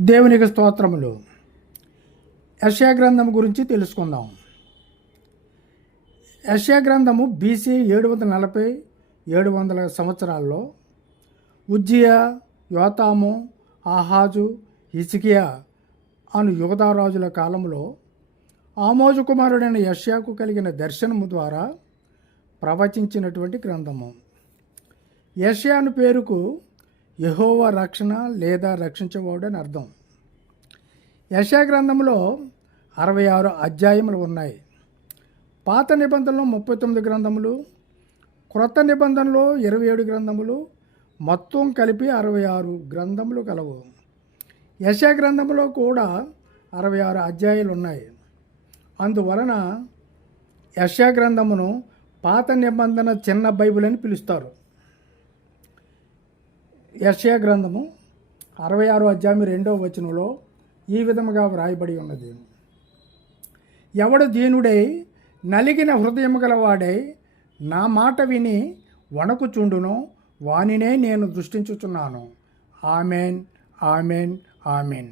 దేవునికి స్తోత్రములు. యశా గ్రంథం గురించి తెలుసుకుందాం. యశా గ్రంథము బీసీ ఏడు వందల నలభై ఏడు వందల సంవత్సరాల్లో ఉజ్జియా యోతాము ఆహాజు హిచికియా అను యుగదారాజుల కాలంలో ఆమోజు కుమారుడైన యష్యాకు కలిగిన దర్శనము ద్వారా ప్రవచించినటువంటి గ్రంథము. యష్యాను పేరుకు యెహోవా రక్షణ లేదా రక్షించబోడు అని అర్థం. యశా గ్రంథంలో అరవై ఆరు అధ్యాయములు ఉన్నాయి. పాత నిబంధనలో ముప్పై తొమ్మిది గ్రంథములు క్రొత్త నిబంధనలో ఇరవై ఏడు గ్రంథములు మొత్తం కలిపి అరవై ఆరు గ్రంథములు కలవు. యశా గ్రంథంలో కూడా అరవై ఆరు అధ్యాయాలు ఉన్నాయి. అందువలన యశా గ్రంథమును పాత నిబంధన చిన్న బైబిల్ అని పిలుస్తారు. యర్షయా గ్రంథము అరవై ఆరు అధ్యాయం రెండవ వచనంలో ఈ విధముగా వ్రాయబడి ఉన్నది. ఎవడు దీనుడై నలిగిన హృదయము గలవాడై నా మాట విని వణకుచుండును వానినే నేను దృష్టించుచున్నాను. Amen amen amen.